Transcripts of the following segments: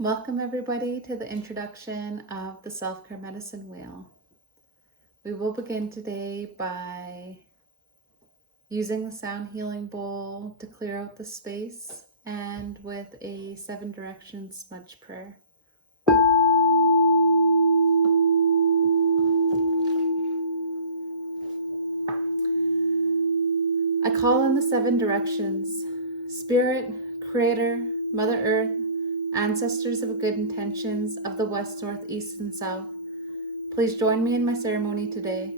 Welcome everybody to the introduction of the Self-Care Medicine Wheel. We will begin today by using the sound healing bowl to clear out the space and with a 7 direction smudge prayer. I call in the 7 directions: Spirit, Creator, Mother Earth, ancestors of good intentions of the West, North, East, and South. Please join me in my ceremony today.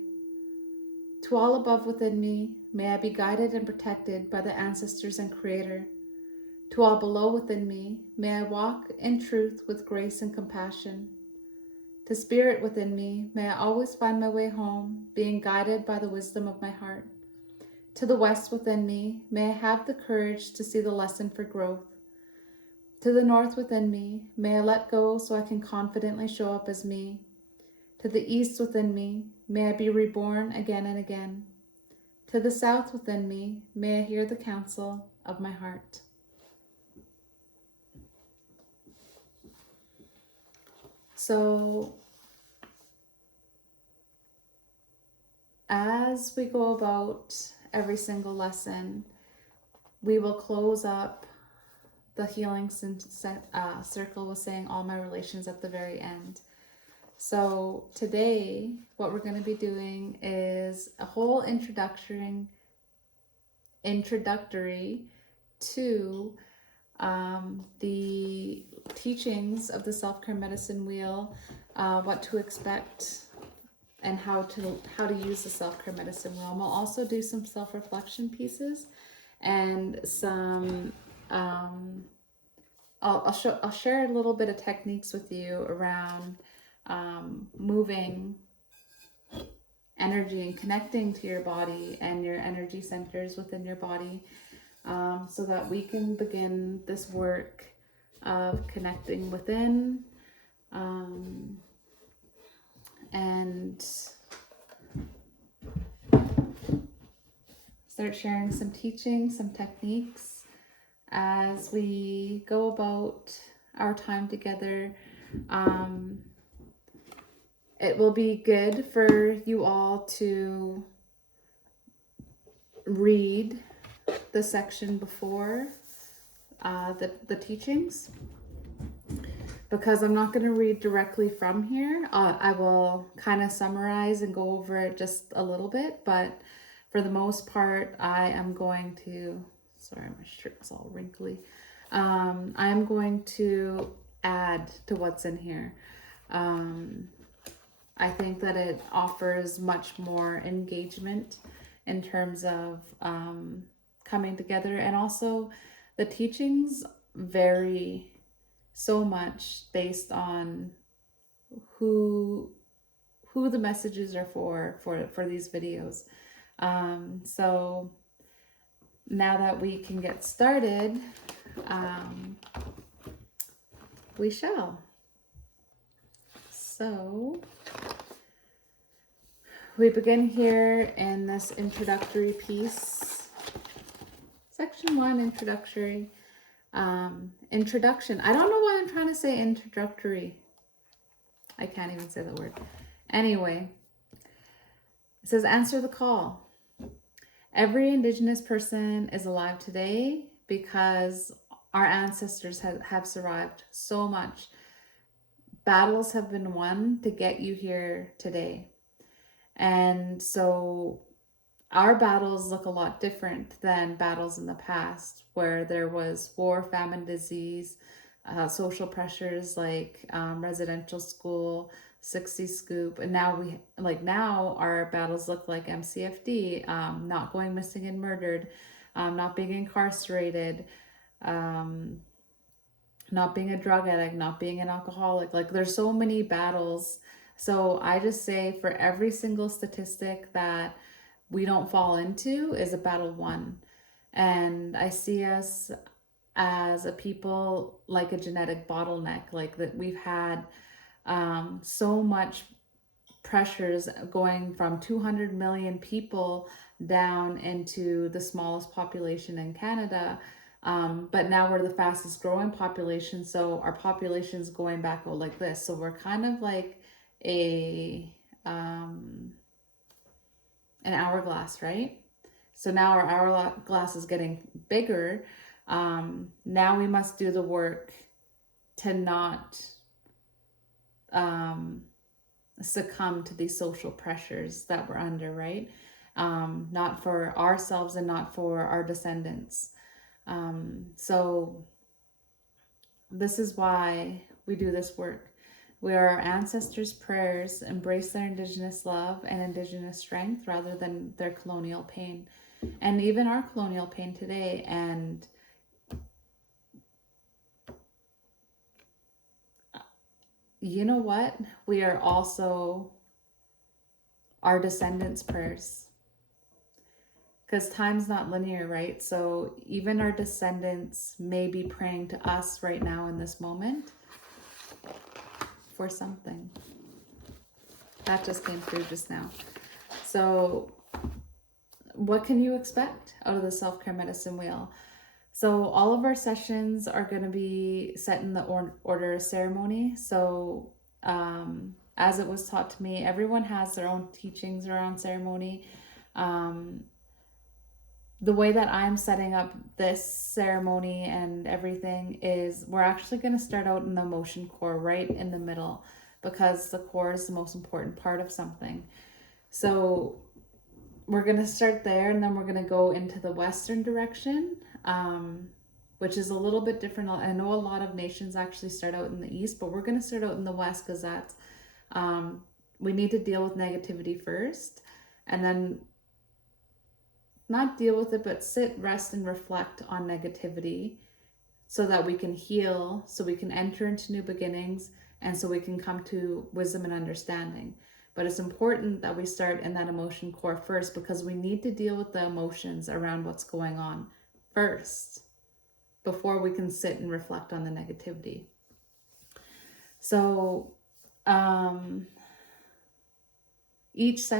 To all above within me, may I be guided and protected by the ancestors and Creator. To all below within me, may I walk in truth with grace and compassion. To Spirit within me, may I always find my way home, being guided by the wisdom of my heart. To the West within me, may I have the courage to see the lesson for growth. To the North within me, may I let go so I can confidently show up as me. To the East within me, may I be reborn again and again. To the South within me, may I hear the counsel of my heart. So, as we go about every single lesson, we will close up the healing circle with saying all my relations at the very end. So today, what we're going to be doing is a whole introductory to the teachings of the Self-Care Medicine Wheel, what to expect, and how to use the Self-Care Medicine Wheel. And we'll also do some self-reflection pieces and some I'll share a little bit of techniques with you around moving energy and connecting to your body and your energy centers within your body, so that we can begin this work of connecting within, and start sharing some teachings, some techniques as we go about our time together. It will be good for you all to read the section before the teachings, because I'm not going to read directly from here. I will kind of summarize and go over it just a little bit, but for the most part, I am going to, sorry, my shirt's all wrinkly. I'm going to add to what's in here. I think that it offers much more engagement in terms of coming together, and also the teachings vary so much based on who the messages are for these videos. So now that we can get started, we shall. So we begin here in this introductory piece. Section 1, introductory. Introduction. I don't know why I'm trying to say introductory. I can't even say the word. Anyway, it says, answer the call. Every Indigenous person is alive today because our ancestors have survived so much. Battles have been won to get you here today. And so our battles look a lot different than battles in the past, where there was war, famine, disease, social pressures like residential school, 60 scoop, and now our battles look like MCFD, not going missing and murdered, not being incarcerated, not being a drug addict, not being an alcoholic. Like, there's so many battles. So I just say for every single statistic that we don't fall into is a battle won. And I see us as a people like a genetic bottleneck, like that we've had so much pressures going from 200 million people down into the smallest population in Canada, But now we're the fastest growing population, so our population is going back out like this. So we're kind of like a an hourglass, right? So now our hourglass is getting bigger. Now we must do the work to not succumb to these social pressures that we're under, right? Not for ourselves and not for our descendants. So this is why we do this work. Where our ancestors' prayers embrace their Indigenous love and Indigenous strength rather than their colonial pain. And even our colonial pain today. And you know what? We are also our descendants' prayers. Because time's not linear, right? So even our descendants may be praying to us right now in this moment for something. That just came through just now. So what can you expect out of the self-care medicine wheel? So all of our sessions are going to be set in the order of ceremony. So as it was taught to me, everyone has their own teachings around ceremony. The way that I'm setting up this ceremony and everything is we're actually going to start out in the emotion core right in the middle, because the core is the most important part of something. So we're going to start there, and then we're going to go into the Western direction, which is a little bit different. I know a lot of nations actually start out in the East, but we're going to start out in the West because that's, we need to deal with negativity first, and then not deal with it, but sit, rest, and reflect on negativity so that we can heal, so we can enter into new beginnings, and so we can come to wisdom and understanding. But it's important that we start in that emotion core first, because we need to deal with the emotions around what's going on first before we can sit and reflect on the negativity. So each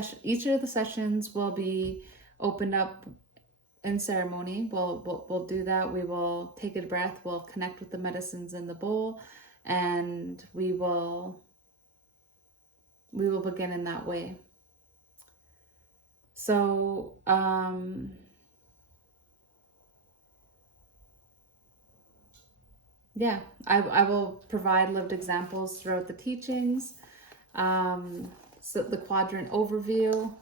of the sessions will be opened up in ceremony. We'll do that. We will take a breath. We'll connect with the medicines in the bowl, and we will begin in that way. So yeah, I will provide lived examples throughout the teachings. So the quadrant overview.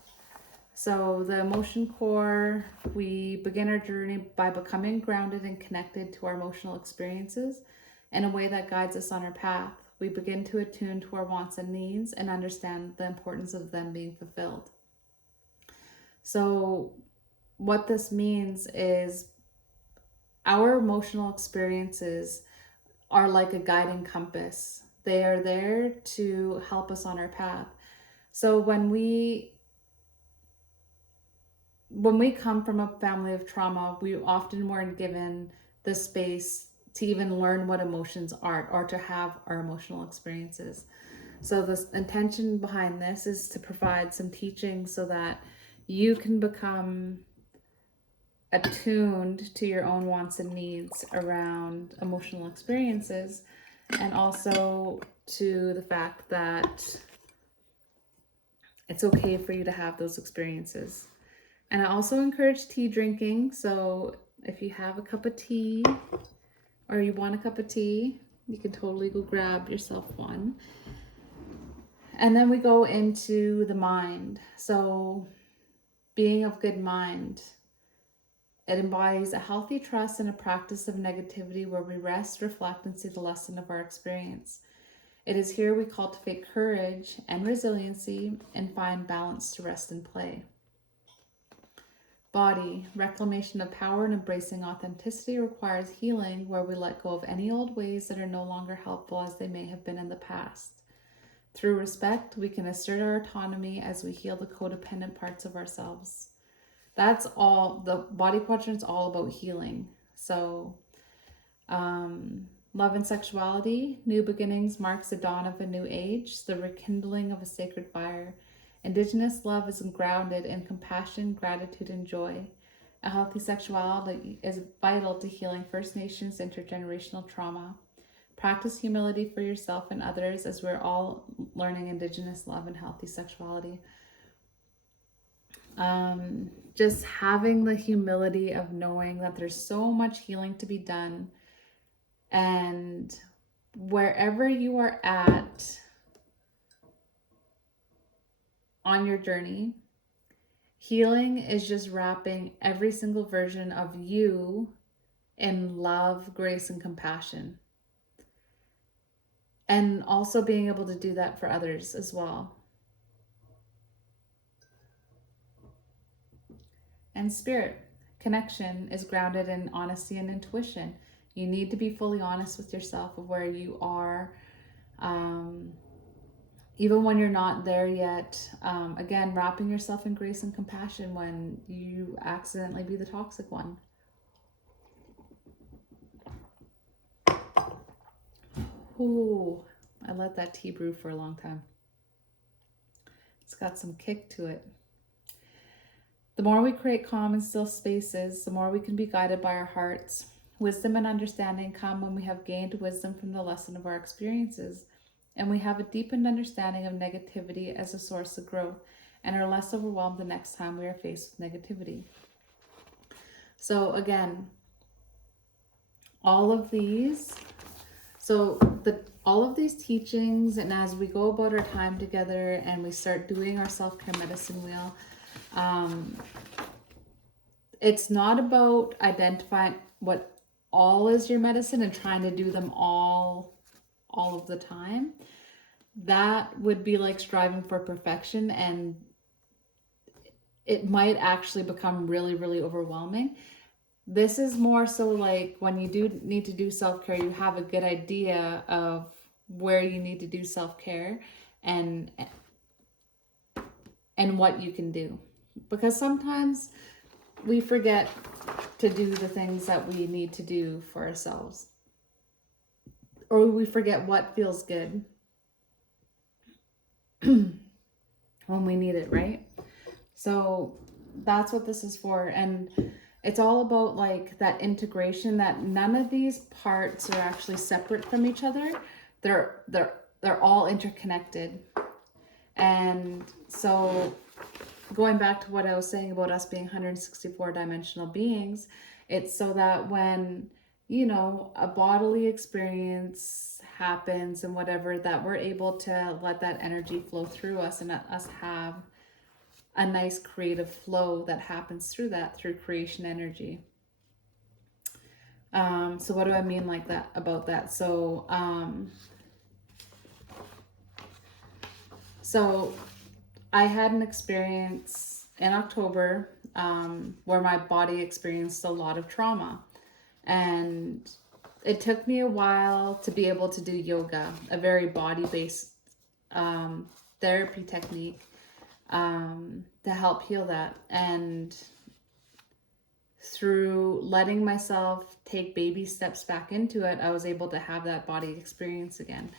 So the emotion core, we begin our journey by becoming grounded and connected to our emotional experiences in a way that guides us on our path. We begin to attune to our wants and needs and understand the importance of them being fulfilled. So what this means is our emotional experiences are like a guiding compass. They are there to help us on our path. So when we come from a family of trauma, we often weren't given the space to even learn what emotions are or to have our emotional experiences. So the intention behind this is to provide some teaching so that you can become attuned to your own wants and needs around emotional experiences, and also to the fact that it's okay for you to have those experiences. And I also encourage tea drinking. So if you have a cup of tea or you want a cup of tea, you can totally go grab yourself one. And then we go into the mind. So being of good mind, it embodies a healthy trust and a practice of negativity where we rest, reflect, and see the lesson of our experience. It is here we cultivate courage and resiliency and find balance to rest and play. Body, reclamation of power and embracing authenticity requires healing where we let go of any old ways that are no longer helpful as they may have been in the past. Through respect, we can assert our autonomy as we heal the codependent parts of ourselves. That's all, the body quadrant is all about healing. So, love and sexuality, new beginnings marks the dawn of a new age, the rekindling of a sacred fire. Indigenous love is grounded in compassion, gratitude, and joy. A healthy sexuality is vital to healing First Nations intergenerational trauma. Practice humility for yourself and others as we're all learning Indigenous love and healthy sexuality. Just having the humility of knowing that there's so much healing to be done, and wherever you are at on your journey, healing is just wrapping every single version of you in love, grace, and compassion. And also being able to do that for others as well. And spirit connection is grounded in honesty and intuition. You need to be fully honest with yourself of where you are, even when you're not there yet. Again, wrapping yourself in grace and compassion when you accidentally be the toxic one. Ooh, I let that tea brew for a long time. It's got some kick to it. The more we create calm and still spaces, the more we can be guided by our hearts. Wisdom and understanding come when we have gained wisdom from the lesson of our experiences, and we have a deepened understanding of negativity as a source of growth, and are less overwhelmed the next time we are faced with negativity. So again, all of these teachings, and as we go about our time together and we start doing our self-care medicine wheel, it's not about identifying what all is your medicine and trying to do them all of the time. That would be like striving for perfection, and it might actually become really, really overwhelming. This is more so like when you do need to do self-care, you have a good idea of where you need to do self-care and what you can do. Because sometimes we forget to do the things that we need to do for ourselves. Or we forget what feels good when we need it, right? So that's what this is for. And it's all about like that integration, that none of these parts are actually separate from each other. They're all interconnected. And so going back to what I was saying about us being 164 dimensional beings, it's so that when, you know, a bodily experience happens and whatever, that we're able to let that energy flow through us and let us have a nice creative flow that happens through creation energy. So what do I mean like that about that? So I had an experience in October where my body experienced a lot of trauma, and it took me a while to be able to do yoga, a very body-based therapy technique, to help heal that. And through letting myself take baby steps back into it, I was able to have that body experience again.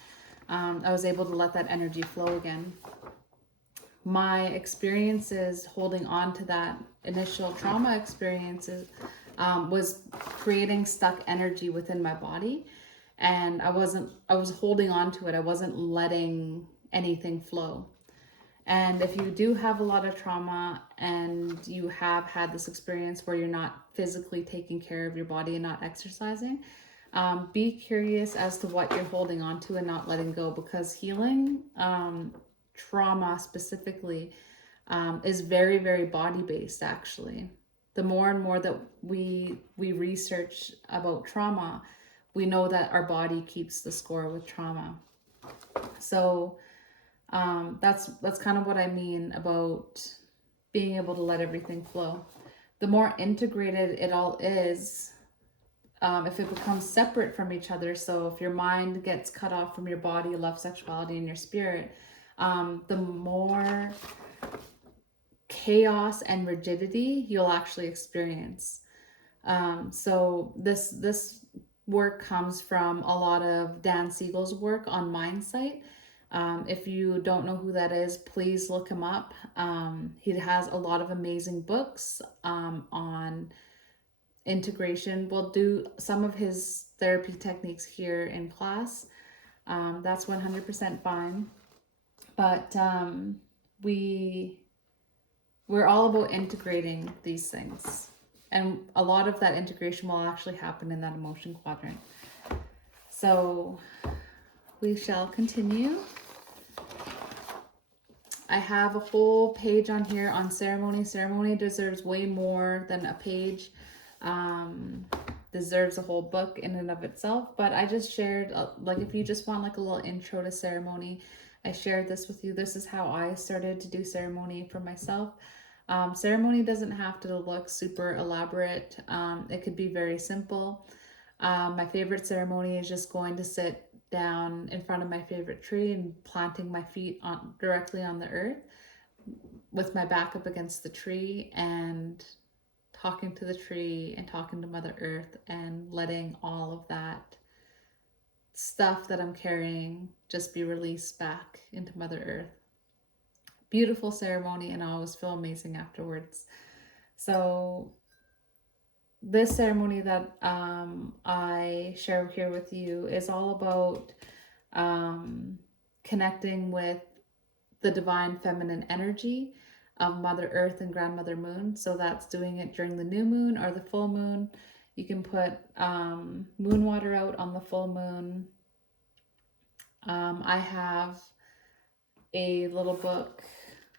I was able to let that energy flow again. My experiences holding on to that initial trauma experiences was creating stuck energy within my body, and I was holding on to it. I wasn't letting anything flow. And if you do have a lot of trauma and you have had this experience where you're not physically taking care of your body and not exercising, be curious as to what you're holding on to and not letting go, because healing trauma specifically is very, very body based. Actually, the more and more that we research about trauma, we know that our body keeps the score with trauma. So that's kind of what I mean about being able to let everything flow. The more integrated it all is, if it becomes separate from each other, so if your mind gets cut off from your body, love, sexuality, and your spirit, the more chaos and rigidity you'll actually experience. So this work comes from a lot of Dan Siegel's work on Mindsight. If you don't know who that is, please look him up. He has a lot of amazing books on integration. We'll do some of his therapy techniques here in class. That's 100% fine. But we're all about integrating these things. And a lot of that integration will actually happen in that emotion quadrant. So we shall continue. I have a whole page on here on ceremony. Ceremony deserves way more than a page. Deserves a whole book in and of itself. But I just shared, like, if you just want like a little intro to ceremony, I shared this with you. This is how I started to do ceremony for myself. Ceremony doesn't have to look super elaborate. It could be very simple. My favorite ceremony is just going to sit down in front of my favorite tree and planting my feet directly on the earth with my back up against the tree and talking to the tree and talking to Mother Earth and letting all of that stuff that I'm carrying just be released back into Mother Earth. Beautiful ceremony, and I always feel amazing afterwards. So this ceremony that I share here with you is all about connecting with the divine feminine energy of Mother Earth and Grandmother Moon. So that's doing it during the new moon or the full moon. You can put moon water out on the full moon. I have a little book.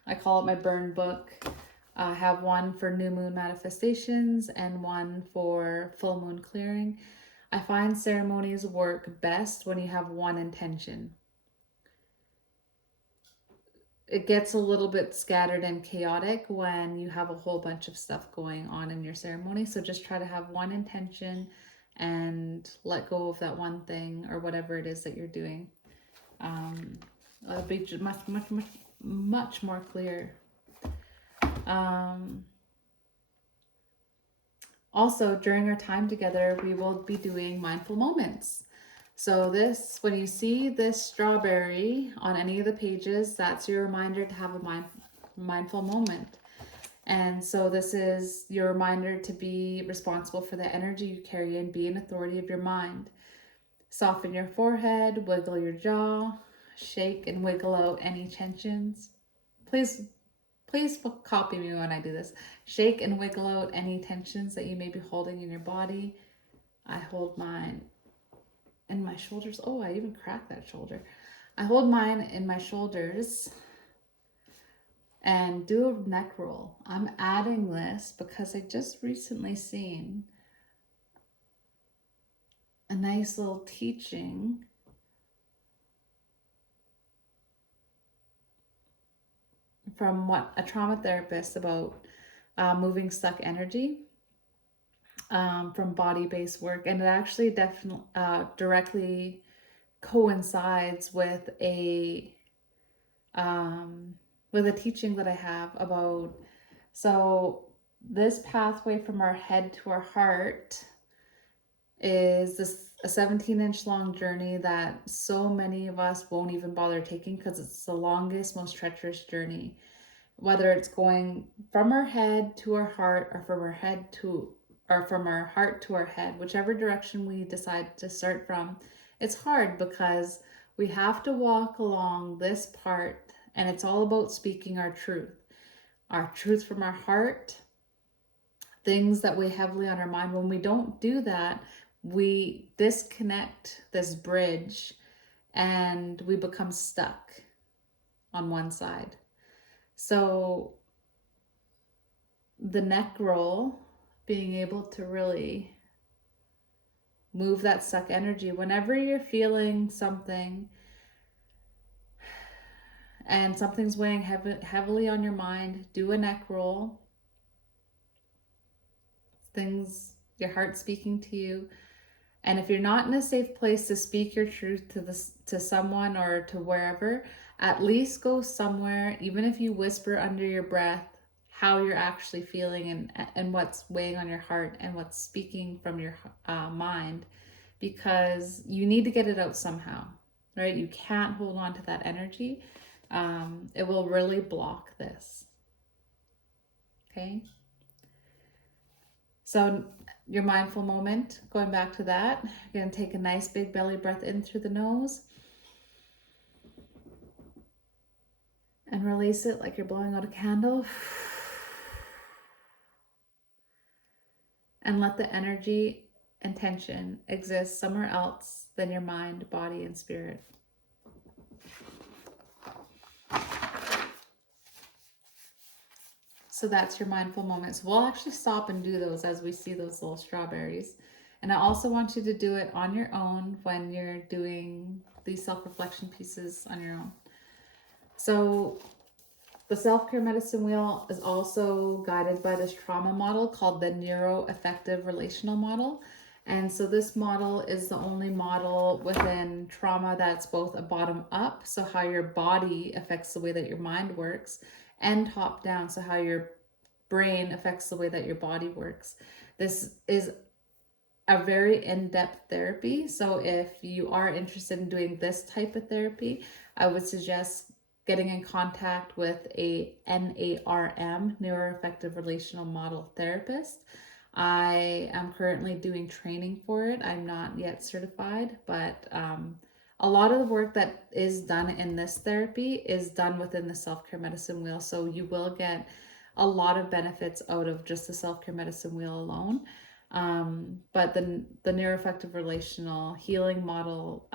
I call it my burn book. I have one for new moon manifestations and one for full moon clearing. I find ceremonies work best when you have one intention. It gets a little bit scattered and chaotic when you have a whole bunch of stuff going on in your ceremony. So just try to have one intention and let go of that one thing or whatever it is that you're doing. It'll be much more clear. Also, during our time together, we will be doing mindful moments. So this, when you see this strawberry on any of the pages, that's your reminder to have a mindful moment. And so this is your reminder to be responsible for the energy you carry and be an authority of your mind. Soften your forehead, wiggle your jaw, shake and wiggle out any tensions. Please copy me when I do this. Shake and wiggle out any tensions that you may be holding in your body. I hold mine in my shoulders. Oh, I even cracked that shoulder. I hold mine in my shoulders and do a neck roll. I'm adding this because I just recently seen a nice little teaching from a trauma therapist about moving stuck energy from body-based work, and it actually definitely directly coincides with a teaching that I have about, so this pathway from our head to our heart is a 17-inch long journey that so many of us won't even bother taking because it's the longest, most treacherous journey. Whether it's going from our head to our heart or from our heart to our head, whichever direction we decide to start from, it's hard because we have to walk along this part, and it's all about speaking our truth from our heart, things that weigh heavily on our mind. When we don't do that, we disconnect this bridge and we become stuck on one side. So the neck roll, being able to really move that stuck energy whenever you're feeling something and something's weighing heavily on your mind, do a neck roll. Your heart speaking to you. And if you're not in a safe place to speak your truth to someone or to wherever, at least go somewhere, even if you whisper under your breath how you're actually feeling and what's weighing on your heart and what's speaking from your mind, because you need to get it out somehow. right? You can't hold on to that energy. It will really block this. Okay. So your mindful moment, going back to that, you're going to take a nice big belly breath in through the nose and release it like you're blowing out a candle. And let the energy and tension exist somewhere else than your mind, body, and spirit. So that's your mindful moment. So we'll actually stop and do those as we see those little strawberries. And I also want you to do it on your own when you're doing these self-reflection pieces on your own. So the self-care medicine wheel is also guided by this trauma model called the neuroaffective relational model. And so this model is the only model within trauma that's both a bottom up, so how your body affects the way that your mind works, and top down, so how your brain affects the way that your body works. This is a very in-depth therapy. So if you are interested in doing this type of therapy, I would suggest getting in contact with a NARM, Neuroaffective Relational Model therapist. I am currently doing training for it. I'm not yet certified, but a lot of the work that is done in this therapy is done within the self-care medicine wheel. So you will get a lot of benefits out of just the self-care medicine wheel alone. But the neuroaffective relational healing model,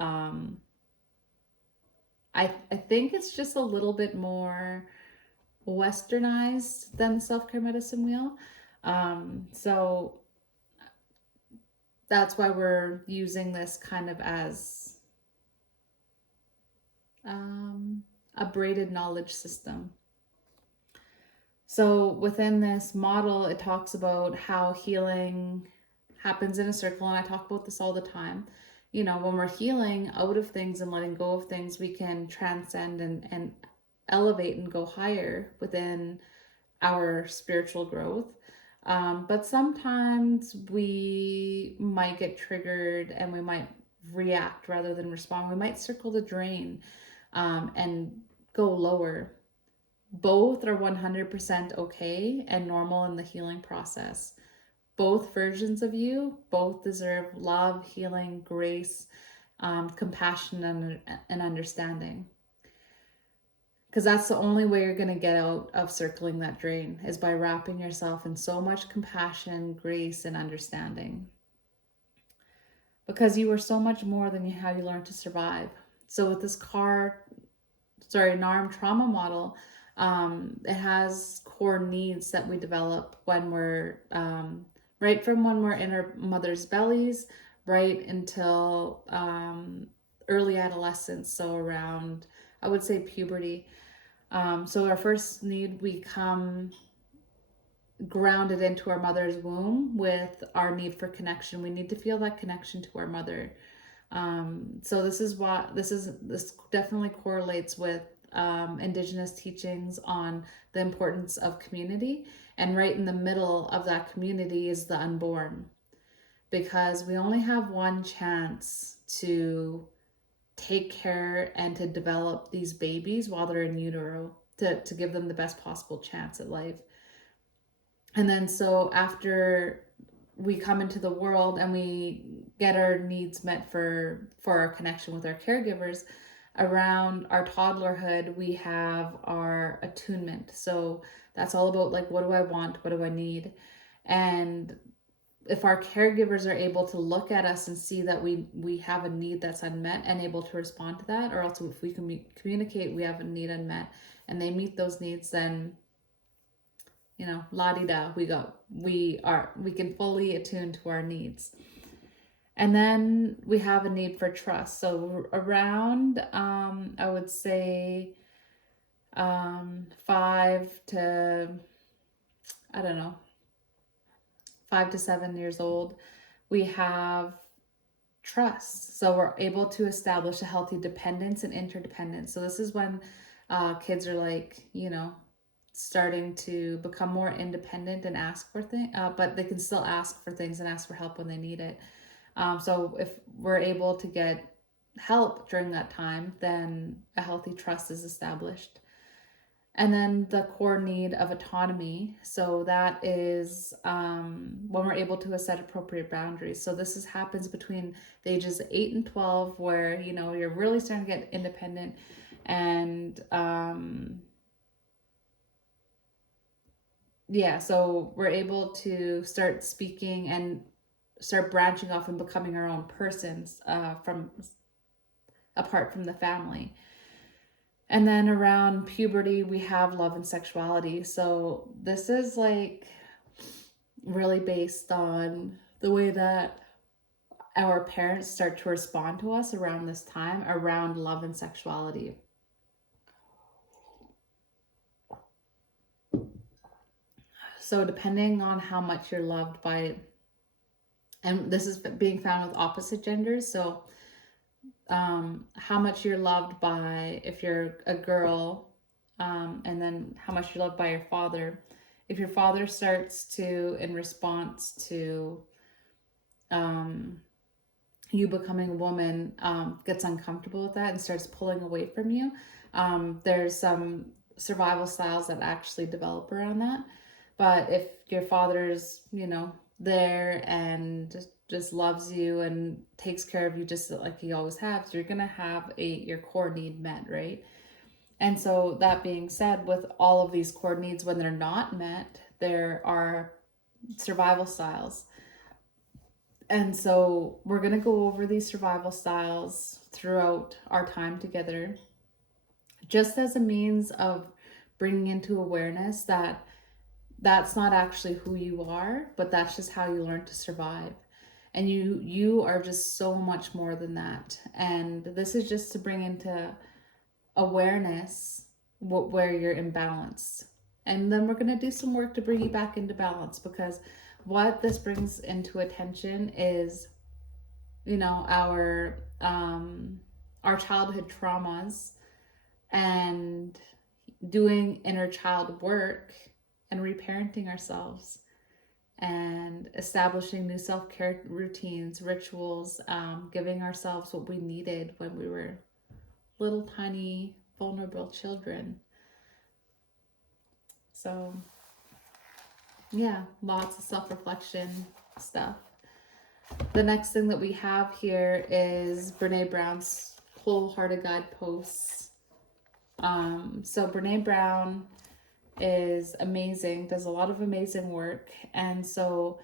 I think it's just a little bit more westernized than the self-care medicine wheel. So that's why we're using this kind of as a braided knowledge system. So within this model, it talks about how healing happens in a circle. And I talk about this all the time. You know, when we're healing out of things and letting go of things, we can transcend and elevate and go higher within our spiritual growth. But sometimes we might get triggered and we might react rather than respond. We might circle the drain and go lower. Both are 100% okay and normal in the healing process. Both versions of you, both deserve love, healing, grace, compassion, and understanding. Because that's the only way you're going to get out of circling that drain, is by wrapping yourself in so much compassion, grace, and understanding. Because you are so much more than how you learned to survive. So with this NARM trauma model, it has core needs that we develop when we're right from when we're in our mother's bellies right until early adolescence, so around, I would say, puberty. So our first need, we come grounded into our mother's womb with our need for connection. We need to feel that connection to our mother. So this definitely correlates with Indigenous teachings on the importance of community. And right in the middle of that community is the unborn, because we only have one chance to take care and to develop these babies while they're in utero, to give them the best possible chance at life. And then so after we come into the world and we get our needs met for our connection with our caregivers, around our toddlerhood, we have our attunement. So that's all about, like, what do I want? What do I need? And if our caregivers are able to look at us and see that we have a need that's unmet and able to respond to that, or else if we can communicate we have a need unmet and they meet those needs, then, you know, la-di-da, we can fully attune to our needs. And then we have a need for trust. So around, I would say, 5 to 7 years old, we have trust. So we're able to establish a healthy dependence and interdependence. So this is when kids are, like, you know, starting to become more independent and ask for things, but they can still ask for things and ask for help when they need it. So if we're able to get help during that time, then a healthy trust is established. And then the core need of autonomy. So that is when we're able to set appropriate boundaries. So happens between the ages of 8 and 12, where, you know, you're really starting to get independent, and yeah, so we're able to start speaking and start branching off and becoming our own persons, from apart from the family. And then around puberty, we have love and sexuality. So this is like really based on the way that our parents start to respond to us around this time, around love and sexuality. So depending on how much you're loved by, and this is being found with opposite genders. So how much you're loved by, if you're a girl, and then how much you're loved by your father. If your father starts to, in response to you becoming a woman, gets uncomfortable with that and starts pulling away from you, there's some survival styles that actually develop around that. But if your father's, you know, there and just loves you and takes care of you just like he always has, you're gonna have your core need met, right? And so that being said, with all of these core needs, when they're not met, there are survival styles. And so we're going to go over these survival styles throughout our time together, just as a means of bringing into awareness that that's not actually who you are, but that's just how you learn to survive. And you are just so much more than that. And this is just to bring into awareness where you're imbalanced. And then we're going to do some work to bring you back into balance, because what this brings into attention is, you know, our childhood traumas, and doing inner child work and reparenting ourselves and establishing new self-care routines, rituals, giving ourselves what we needed when we were little tiny vulnerable children. So yeah, lots of self-reflection stuff. The next thing that we have here is Brene Brown's Wholehearted Guideposts. So Brene Brown is amazing, does a lot of amazing work. And so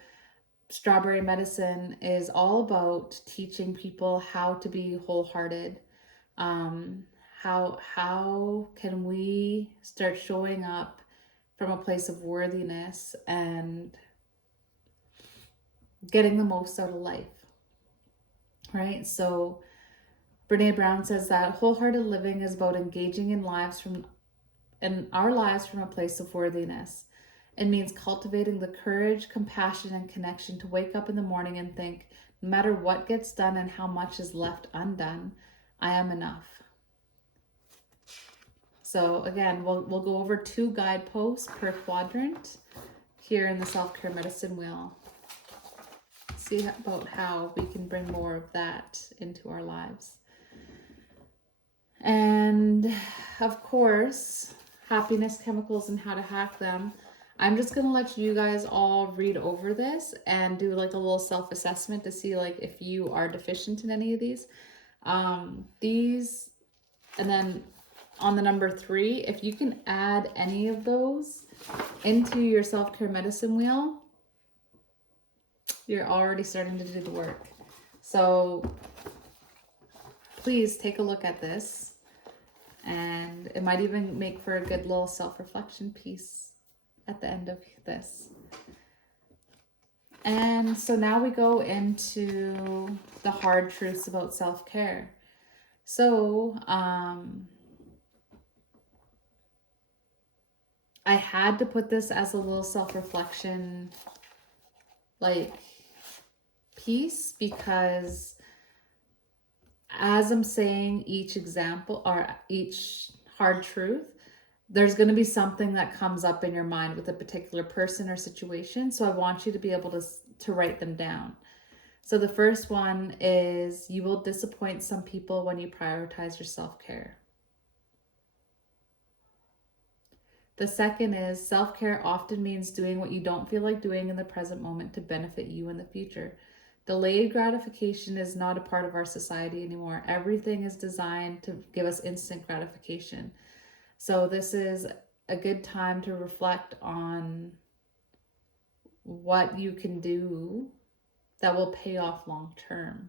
Strawberry Medicine is all about teaching people how to be wholehearted. How can we start showing up from a place of worthiness and getting the most out of life, right? So Brene Brown says that wholehearted living is about engaging in our lives from a place of worthiness. It means cultivating the courage, compassion, and connection to wake up in the morning and think, no matter what gets done and how much is left undone, I am enough. So again, we'll go over 2 guideposts per quadrant here in the Self-Care Medicine Wheel. See about how we can bring more of that into our lives. And of course, happiness chemicals and how to hack them. I'm just going to let you guys all read over this and do like a little self-assessment to see like if you are deficient in any of these. And then on the number 3, if you can add any of those into your self-care medicine wheel, you're already starting to do the work. So please take a look at this, and it might even make for a good little self-reflection piece at the end of this. And so now we go into the hard truths about self-care. So I had to put this as a little self-reflection like piece, because as I'm saying each example or each hard truth, there's going to be something that comes up in your mind with a particular person or situation. So I want you to be able to write them down. So the first one is you will disappoint some people when you prioritize your self-care. The second is self-care often means doing what you don't feel like doing in the present moment to benefit you in the future. Delayed gratification is not a part of our society anymore. Everything is designed to give us instant gratification. So this is a good time to reflect on what you can do that will pay off long term.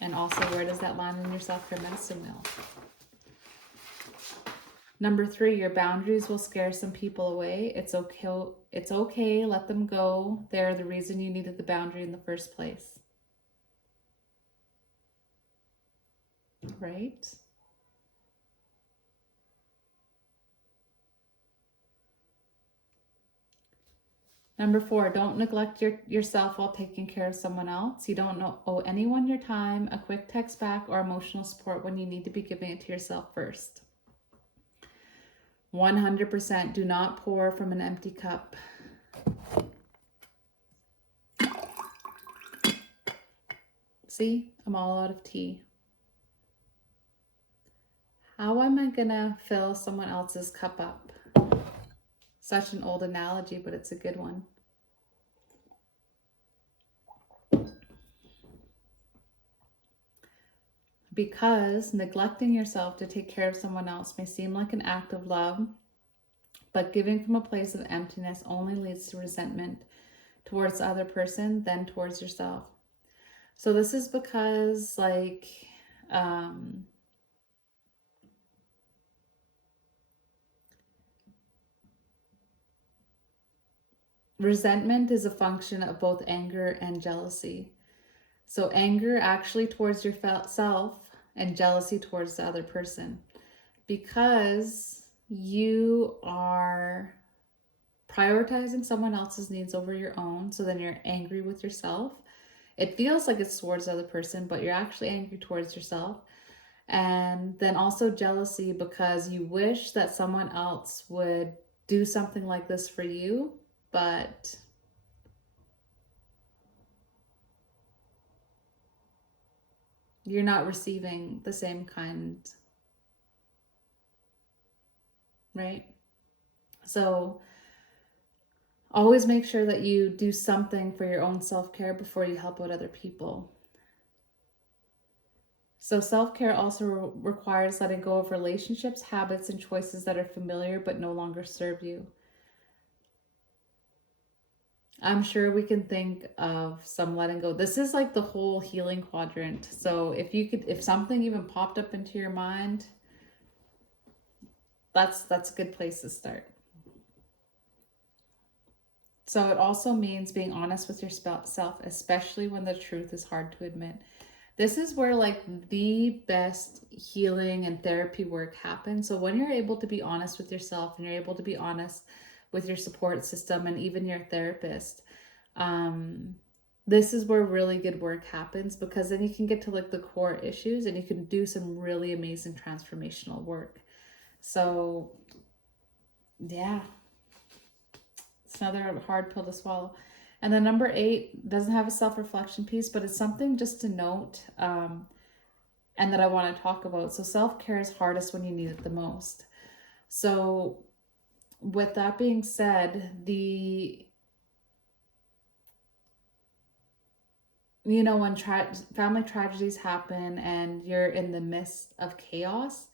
And also, where does that land in your self-care medicine wheel? Number 3, your boundaries will scare some people away. It's okay. It's okay. Let them go. They're the reason you needed the boundary in the first place. Right? Number 4, don't neglect yourself while taking care of someone else. You don't owe anyone your time, a quick text back, or emotional support when you need to be giving it to yourself first. 100% do not pour from an empty cup. See, I'm all out of tea. How am I gonna fill someone else's cup up? Such an old analogy, but it's a good one. Because neglecting yourself to take care of someone else may seem like an act of love, but giving from a place of emptiness only leads to resentment towards the other person than towards yourself. So this is because resentment is a function of both anger and jealousy. So anger actually towards yourself and jealousy towards the other person, because you are prioritizing someone else's needs over your own. So then you're angry with yourself. It feels like it's towards the other person, but you're actually angry towards yourself. And then also jealousy because you wish that someone else would do something like this for you, but you're not receiving the same kind, right? So always make sure that you do something for your own self-care before you help out other people. So self-care also requires letting go of relationships, habits, and choices that are familiar but no longer serve you. I'm sure we can think of some letting go. This is like the whole healing quadrant. So if something even popped up into your mind, that's a good place to start. So it also means being honest with yourself, especially when the truth is hard to admit. This is where like the best healing and therapy work happens. So when you're able to be honest with yourself and you're able to be honest with your support system and even your therapist, this is where really good work happens, because then you can get to like the core issues and you can do some really amazing transformational work. So yeah, it's another hard pill to swallow. And then number 8 doesn't have a self-reflection piece, but it's something just to note and that I want to talk about. So self-care is hardest when you need it the most. So with that being said, when family tragedies happen and you're in the midst of chaos,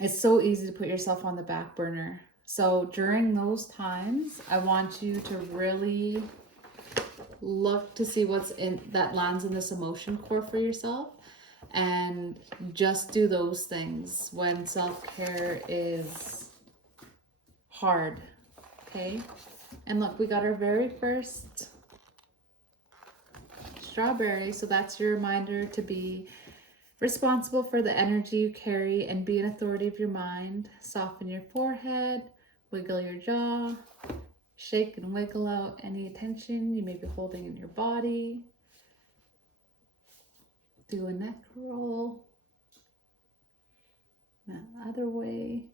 it's so easy to put yourself on the back burner. So during those times, I want you to really look to see what's in that lands in this emotion core for yourself, and just do those things when self-care is hard. Okay? And look, we got our very first strawberry, so that's your reminder to be responsible for the energy you carry and be an authority of your mind. Soften your forehead, wiggle your jaw, shake and wiggle out any tension you may be holding in your body. Do a neck roll. That other way.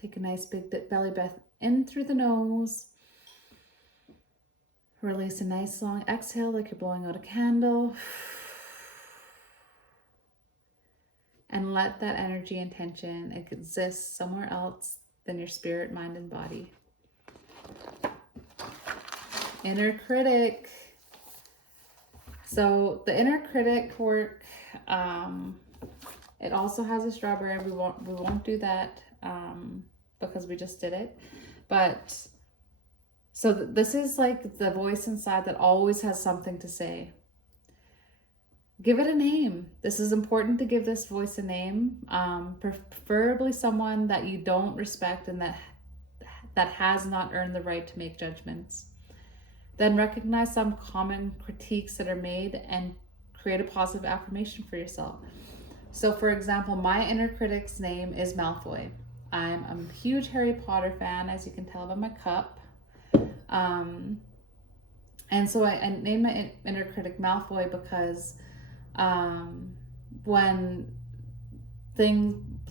Take a nice big belly breath in through the nose Release a nice long exhale like you're blowing out a candle. And let that energy and tension exist somewhere else than your spirit, mind, and body. Inner critic. So the inner critic work, it also has a strawberry. We won't do that because we just did it. But so this is like the voice inside that always has something to say. Give it a name. This is important to give this voice a name, preferably someone that you don't respect and that has not earned the right to make judgments. Then recognize some common critiques that are made and create a positive affirmation for yourself. So for example, my inner critic's name is Malfoy. I'm a huge Harry Potter fan, as you can tell by my cup. And so I named my inner critic Malfoy because when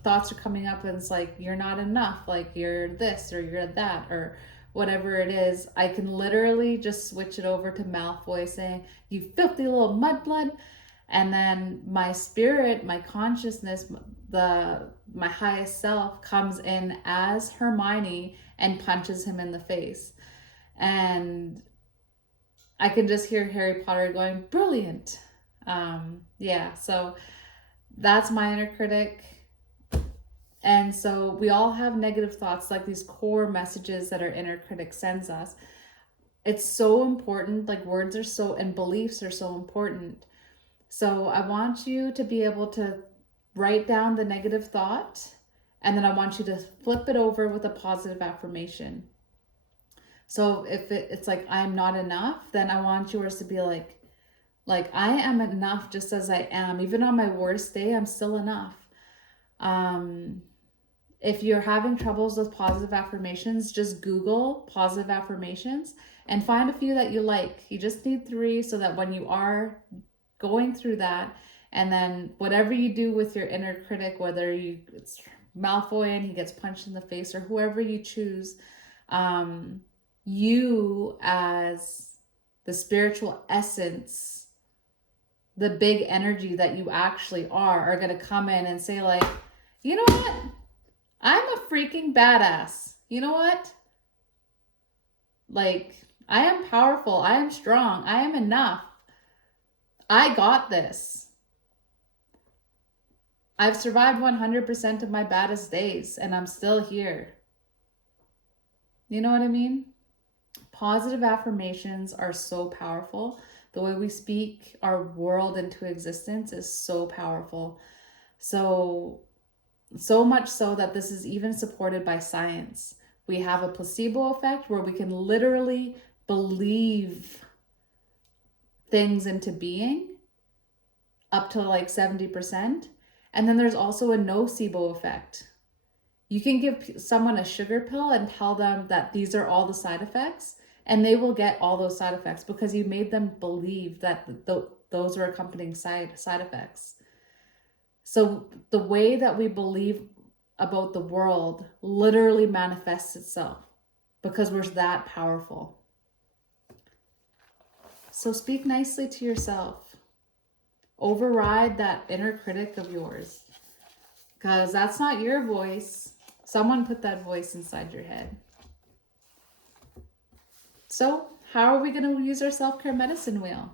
thoughts are coming up and it's like, you're not enough, like you're this or you're that or whatever it is, I can literally just switch it over to Malfoy saying, you filthy little mudblood. And then my spirit, my consciousness, my highest self comes in as Hermione and punches him in the face. And I can just hear Harry Potter going, brilliant. Yeah, so that's my inner critic. And so we all have negative thoughts, like these core messages that our inner critic sends us. It's so important, like words are so, and beliefs are so important. So I want you to be able to write down the negative thought, and then I want you to flip it over with a positive affirmation. So if it's like, I'm not enough, then I want yours to be like I am enough just as I am. Even on my worst day, I'm still enough. If you're having troubles with positive affirmations, just Google positive affirmations and find a few that you like. You just need 3 so that when you are going through that, and then whatever you do with your inner critic, whether it's Malfoy and he gets punched in the face or whoever you choose, you as the spiritual essence, the big energy that you actually are going to come in and say like, you know what? I'm a freaking badass. You know what? Like, I am powerful. I am strong. I am enough. I got this. I've survived 100% of my baddest days and I'm still here. You know what I mean? Positive affirmations are so powerful. The way we speak our world into existence is so powerful. So much so that this is even supported by science. We have a placebo effect where we can literally believe things into being up to like 70%. And then there's also a nocebo effect. You can give someone a sugar pill and tell them that these are all the side effects, and they will get all those side effects because you made them believe that those are accompanying side effects. So the way that we believe about the world literally manifests itself because we're that powerful. So speak nicely to yourself. Override that inner critic of yours, because that's not your voice. Someone put that voice inside your head. So how are we going to use our self-care medicine wheel?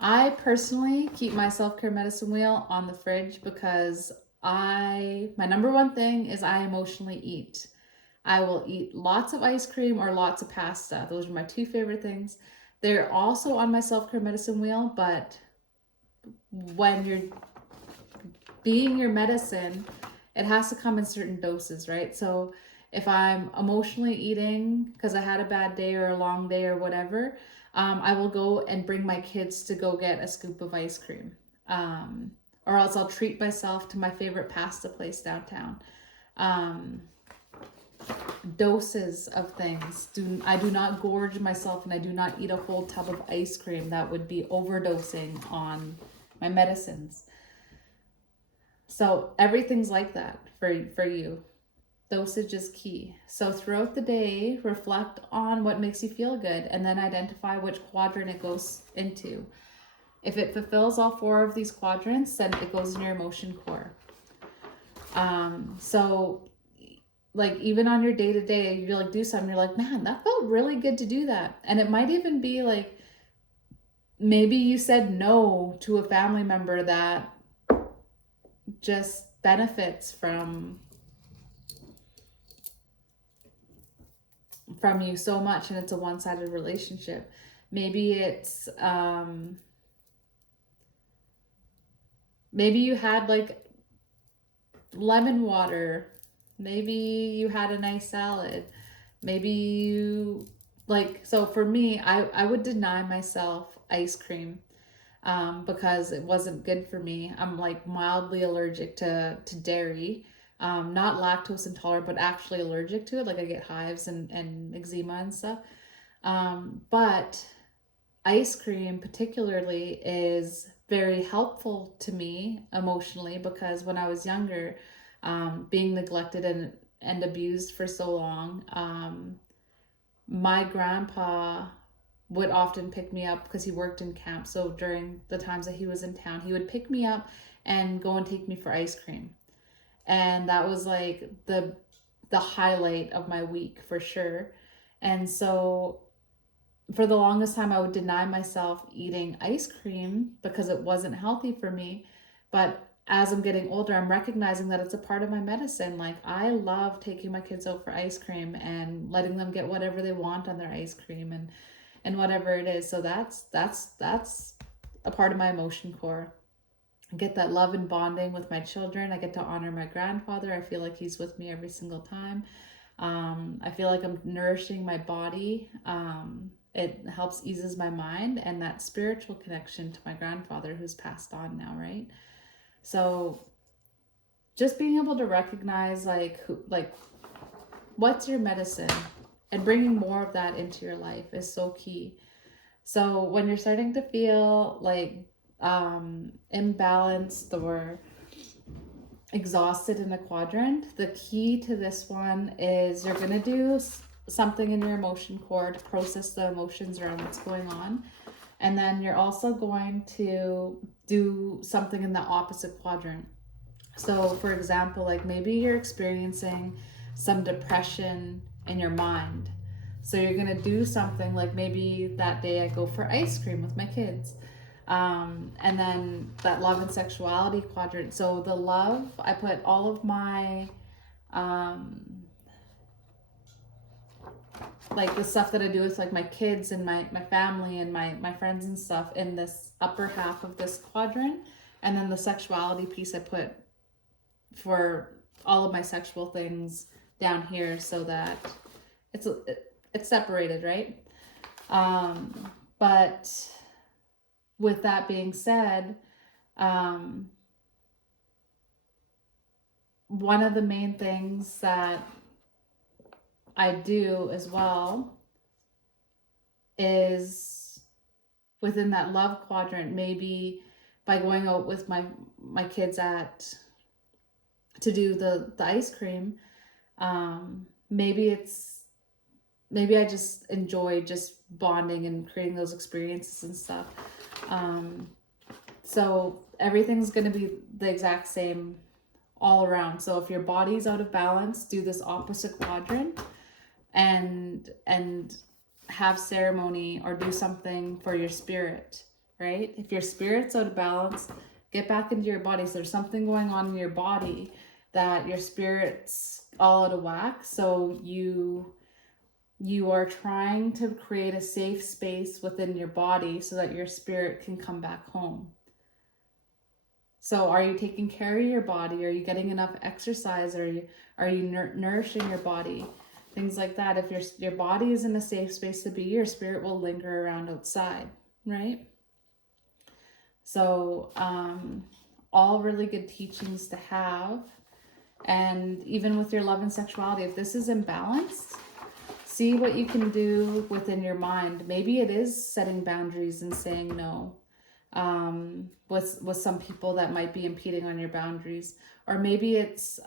I personally keep my self-care medicine wheel on the fridge because my number one thing is I emotionally eat. I will eat lots of ice cream or lots of pasta. Those are my 2 favorite things. They're also on my self-care medicine wheel, but when you're being your medicine, it has to come in certain doses, right? So if I'm emotionally eating because I had a bad day or a long day or whatever, I will go and bring my kids to go get a scoop of ice cream. Or else I'll treat myself to my favorite pasta place downtown. Doses of things. I do not gorge myself, and I do not eat a whole tub of ice cream. That would be overdosing on my medicines. So everything's like that for you. Dosage is key. So throughout the day, reflect on what makes you feel good and then identify which quadrant it goes into. If it fulfills all 4 of these quadrants, then it goes in your emotion core. So like even on your day to day, you like do something, you're like, man, that felt really good to do that. And it might even be like, maybe you said no to a family member that just benefits from you so much, and it's a one-sided relationship. Maybe it's maybe you had like lemon water, maybe you had a nice salad, maybe you like, so for me, I would deny myself ice cream because it wasn't good for me. I'm like mildly allergic to dairy, not lactose intolerant, but actually allergic to it. Like I get hives and eczema and stuff. But ice cream particularly is very helpful to me emotionally, because when I was younger, being neglected and abused for so long, my grandpa would often pick me up because he worked in camp. So during the times that he was in town, he would pick me up and go and take me for ice cream. And that was like the highlight of my week for sure. And so for the longest time, I would deny myself eating ice cream because it wasn't healthy for me. But as I'm getting older, I'm recognizing that it's a part of my medicine. Like I love taking my kids out for ice cream and letting them get whatever they want on their ice cream and whatever it is. So that's a part of my emotion core. I get that love and bonding with my children. I get to honor my grandfather. I feel like he's with me every single time. I feel like I'm nourishing my body. It helps eases my mind, and that spiritual connection to my grandfather who's passed on now, right? So just being able to recognize like what's your medicine, and bringing more of that into your life is so key. So when you're starting to feel like imbalanced or exhausted in a quadrant, the key to this one is you're going to do something in your emotion core to process the emotions around what's going on. And then you're also going to do something in the opposite quadrant. So for example, like maybe you're experiencing some depression in your mind. So you're going to do something like, maybe that day I go for ice cream with my kids. And then that love and sexuality quadrant. So the love, I put all of my like the stuff that I do with like my kids and my family and my friends and stuff in this upper half of this quadrant. And then the sexuality piece I put for all of my sexual things down here, so that it's separated, right? But with that being said, one of the main things that I do as well is within that love quadrant, maybe by going out with my kids to do the ice cream, maybe I just enjoy just bonding and creating those experiences and stuff. So everything's going to be the exact same all around. So if your body's out of balance, do this opposite quadrant and have ceremony or do something for your spirit, right? If your spirit's out of balance, get back into your body. So there's something going on in your body that your spirit's all out of whack. So you are trying to create a safe space within your body so that your spirit can come back home. So are you taking care of your body? Are you getting enough exercise? Are you nourishing your body? Things like that. If your body is in a safe space to be, your spirit will linger around outside, right? So all really good teachings to have. And even with your love and sexuality, if this is imbalanced, see what you can do within your mind. Maybe it is setting boundaries and saying no with some people that might be impeding on your boundaries. Or maybe it's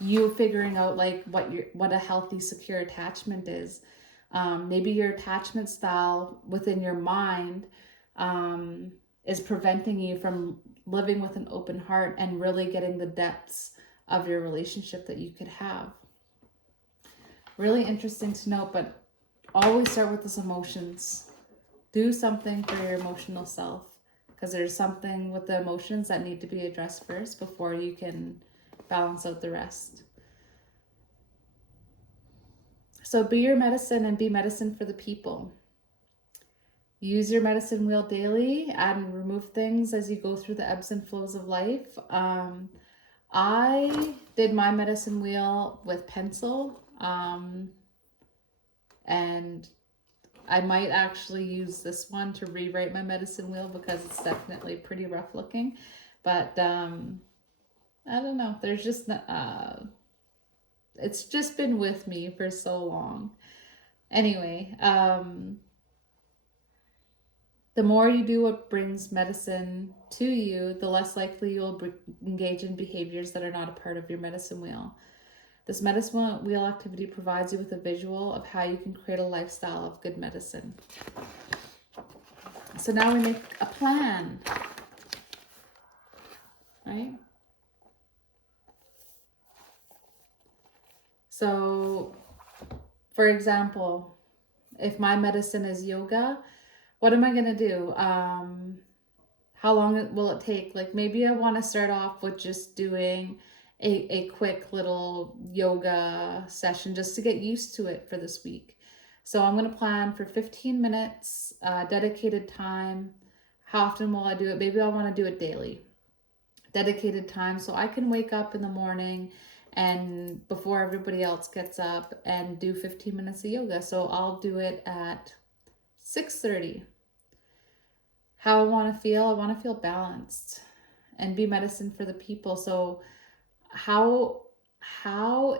you figuring out like what a healthy, secure attachment is. Maybe your attachment style within your mind is preventing you from living with an open heart and really getting the depths of your relationship that you could have. Really interesting to note, but always start with those emotions. Do something for your emotional self, because there's something with the emotions that need to be addressed first before you can balance out the rest. So be your medicine and be medicine for the people. Use your medicine wheel daily, add and remove things as you go through the ebbs and flows of life. I did my medicine wheel with pencil, and I might actually use this one to rewrite my medicine wheel because it's definitely pretty rough looking. But I don't know. There's just it's just been with me for so long. Anyway, the more you do what brings medicine to you, the less likely you'll engage in behaviors that are not a part of your medicine wheel. This medicine wheel activity provides you with a visual of how you can create a lifestyle of good medicine. So now we make a plan, right? So, for example, if my medicine is yoga, what am I going to do? How long will it take? Like maybe I want to start off with just doing a quick little yoga session just to get used to it for this week. So I'm going to plan for 15 minutes, dedicated time. How often will I do it? Maybe I want to do it daily. Dedicated time so I can wake up in the morning and before everybody else gets up and do 15 minutes of yoga. So I'll do it at 6:30. How I want to feel? I want to feel balanced and be medicine for the people. So how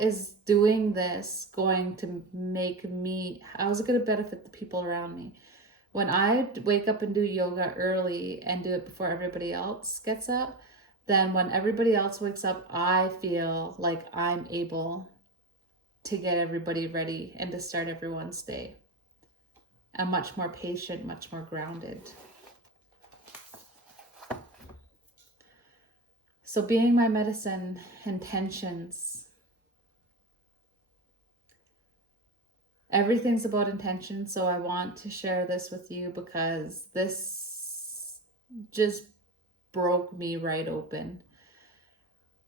is doing this going to make me, how is it going to benefit the people around me? When I wake up and do yoga early and do it before everybody else gets up, then when everybody else wakes up, I feel like I'm able to get everybody ready and to start everyone's day. I'm much more patient, much more grounded. So being my medicine, intentions. Everything's about intention, so I want to share this with you because this just broke me right open.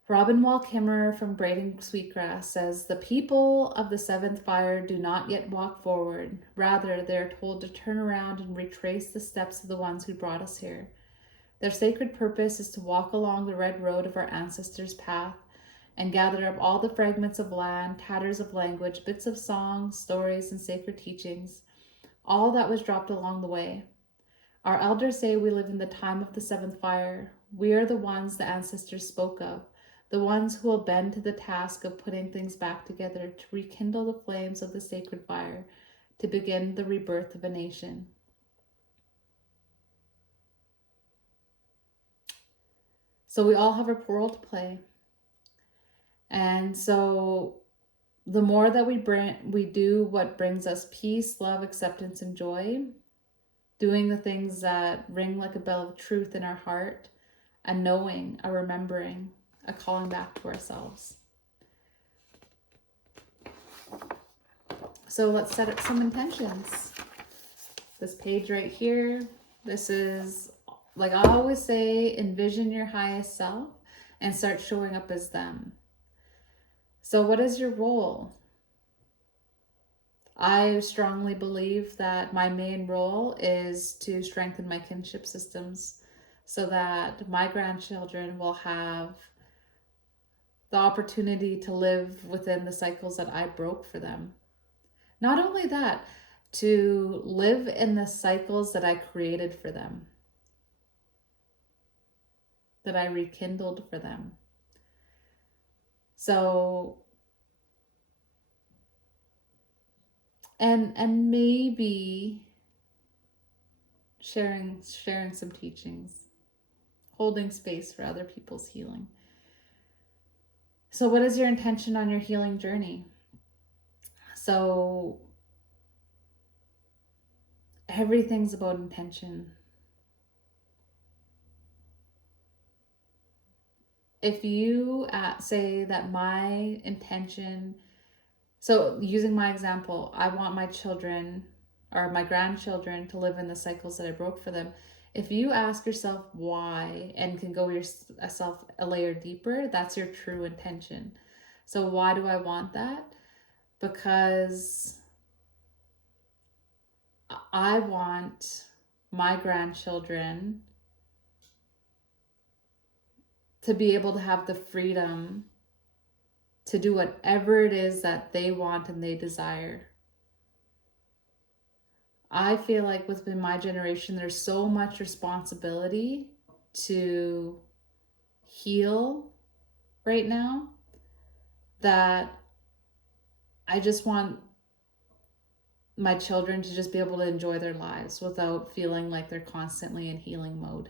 Robin Wall Kimmerer from Braiding Sweetgrass says, "The people of the seventh fire do not yet walk forward. Rather, they are told to turn around and retrace the steps of the ones who brought us here. Their sacred purpose is to walk along the red road of our ancestors' path and gather up all the fragments of land, tatters of language, bits of songs, stories, and sacred teachings, all that was dropped along the way. Our elders say we live in the time of the seventh fire. We are the ones the ancestors spoke of, the ones who will bend to the task of putting things back together to rekindle the flames of the sacred fire, to begin the rebirth of a nation." So we all have a role to play. And so the more that we do what brings us peace, love, acceptance, and joy, doing the things that ring like a bell of truth in our heart, a knowing, a remembering, a calling back to ourselves. So let's set up some intentions. This page right here, this is, like I always say, envision your highest self and start showing up as them. So what is your role? I strongly believe that my main role is to strengthen my kinship systems so that my grandchildren will have the opportunity to live within the cycles that I broke for them. Not only that, to live in the cycles that I created for them, that I rekindled for them. So, and maybe sharing some teachings, holding space for other people's healing. So what is your intention on your healing journey? So everything's about intention. If you say that my intention, so using my example, I want my children or my grandchildren to live in the cycles that I broke for them. If you ask yourself why and can go yourself a layer deeper, that's your true intention. So why do I want that? Because I want my grandchildren to be able to have the freedom to do whatever it is that they want and they desire. I feel like within my generation, there's so much responsibility to heal right now that I just want my children to just be able to enjoy their lives without feeling like they're constantly in healing mode.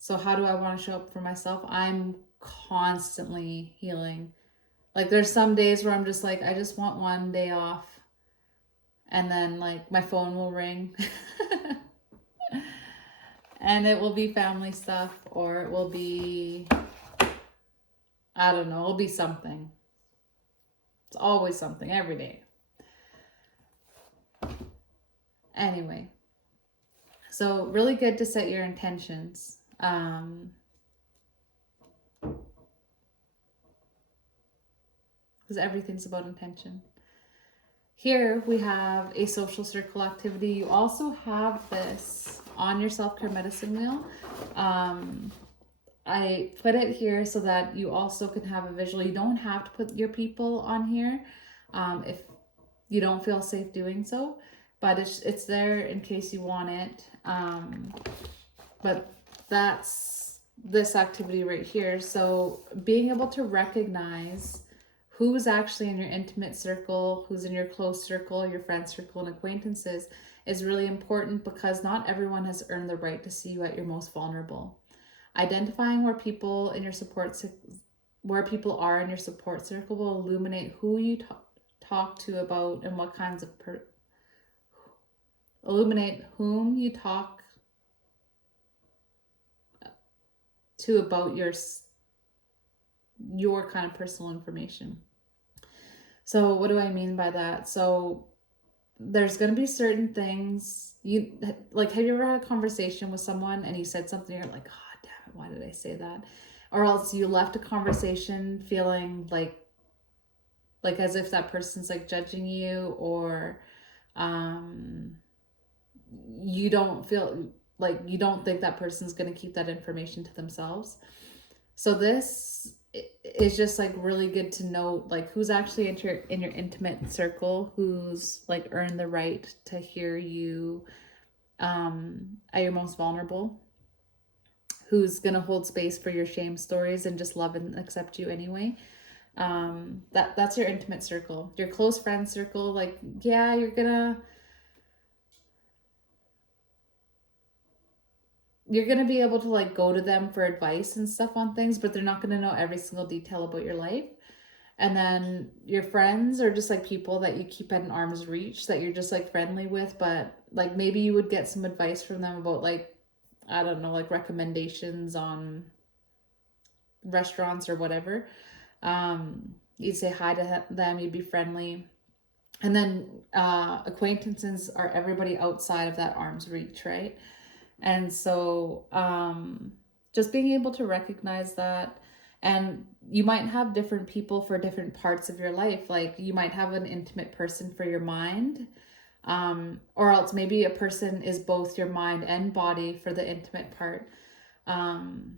So how do I want to show up for myself? I'm constantly healing. Like there's some days where I'm just like, I just want one day off. And then like my phone will ring. And it will be family stuff, or it will be, I don't know, it'll be something. It's always something every day. Anyway, so really good to set your intentions. Because everything's about intention. Here we have a social circle activity. You also have this on your self-care medicine wheel. I put it here so that you also can have a visual. You don't have to put your people on here if you don't feel safe doing so, but it's there in case you want it. But that's this activity right here. So being able to recognize who's actually in your intimate circle, who's in your close circle, your friend circle and acquaintances is really important, because not everyone has earned the right to see you at your most vulnerable. Identifying where people in your where people are in your support circle will illuminate who you talk to about and what kinds of illuminate whom you talk to about your kind of personal information. So what do I mean by that? So there's going to be certain things you like. Have you ever had a conversation with someone and you said something, you're like, oh damn it, why did I say that? Or else you left a conversation feeling like as if that person's like judging you, or you don't feel like, you don't think that person's going to keep that information to themselves. So this is just like really good to know, like who's actually in your intimate circle, who's like earned the right to hear you at your most vulnerable, who's gonna hold space for your shame stories and just love and accept you anyway. That's your intimate circle. Your close friend circle, like, yeah, you're gonna be able to like go to them for advice and stuff on things, but they're not gonna know every single detail about your life. And then your friends are just like people that you keep at an arm's reach, that you're just like friendly with, but like maybe you would get some advice from them about like, I don't know, like recommendations on restaurants or whatever. You'd say hi to them, you'd be friendly. And then acquaintances are everybody outside of that arm's reach, right? And so just being able to recognize that. And you might have different people for different parts of your life. Like you might have an intimate person for your mind, or else maybe a person is both your mind and body for the intimate part. And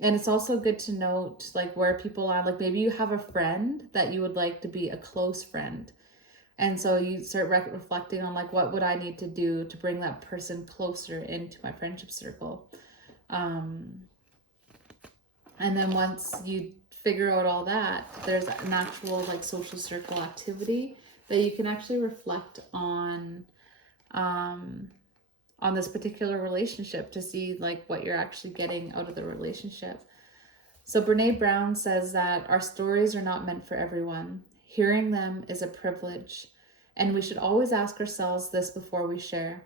it's also good to note like where people are. Like maybe you have a friend that you would like to be a close friend. And so you start reflecting on like, what would I need to do to bring that person closer into my friendship circle? And then once you figure out all that, there's an actual like social circle activity that you can actually reflect on on this particular relationship to see like what you're actually getting out of the relationship. So Brene Brown says that our stories are not meant for everyone. Hearing them is a privilege, and we should always ask ourselves this before we share.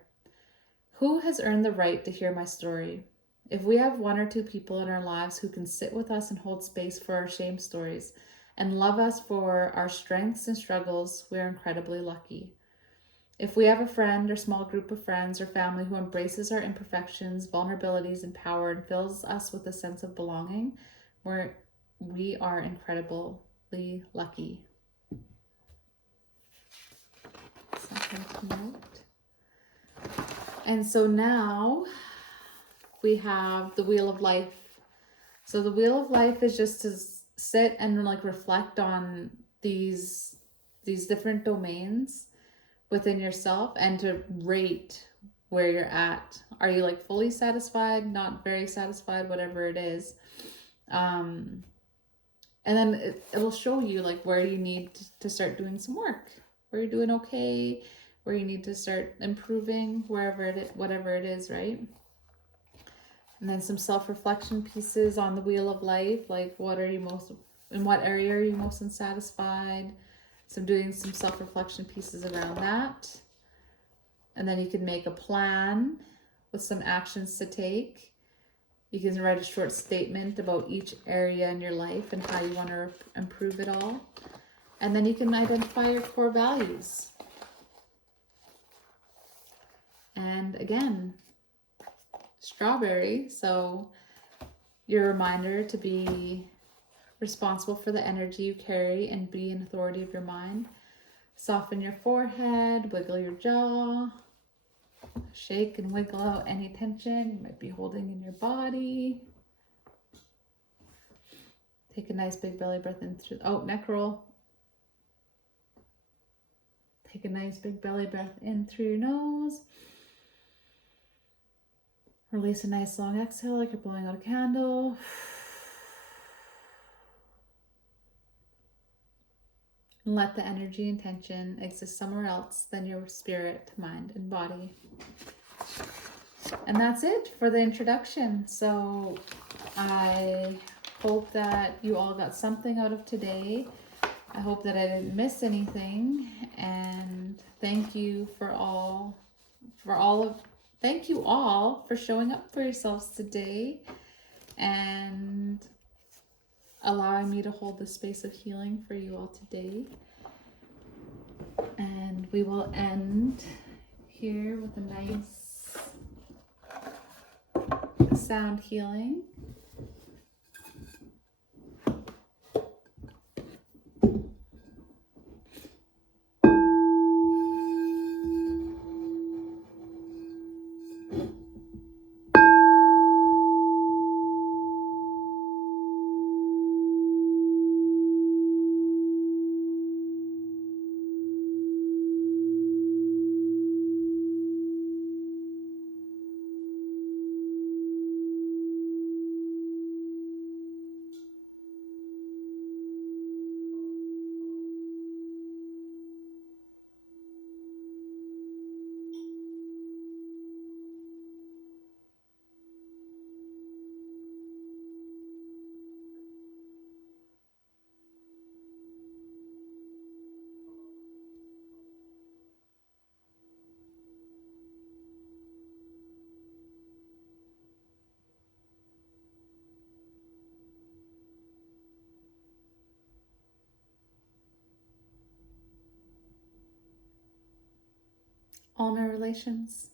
Who has earned the right to hear my story? If we have one or two people in our lives who can sit with us and hold space for our shame stories and love us for our strengths and struggles, we are incredibly lucky. If we have a friend or small group of friends or family who embraces our imperfections, vulnerabilities, and power and fills us with a sense of belonging, we are incredibly lucky. Something to note. And so now we have the Wheel of Life. So the Wheel of Life is just to sit and like reflect on these different domains within yourself and to rate where you're at. Are you like fully satisfied, not very satisfied, whatever it is. And then it'll show you like where you need to start doing some work, where you're doing okay, where you need to start improving, whatever it is, right? And then some self-reflection pieces on the Wheel of Life, like in what area are you most unsatisfied? So I'm doing some self-reflection pieces around that. And then you can make a plan with some actions to take. You can write a short statement about each area in your life and how you want to improve it all. And then you can identify your core values. And again, strawberry, so your reminder to be responsible for the energy you carry and be an authority of your mind. Soften your forehead, wiggle your jaw, shake and wiggle out any tension you might be holding in your body. Take a nice big belly breath in through, neck roll. Take a nice big belly breath in through your nose. Release a nice long exhale like you're blowing out a candle. And let the energy and tension exist somewhere else than your spirit, mind, and body. And that's it for the introduction. So I hope that you all got something out of today. I hope that I didn't miss anything. And thank you thank you all for showing up for yourselves today and allowing me to hold the space of healing for you all today. And we will end here with a nice sound healing. All my relations,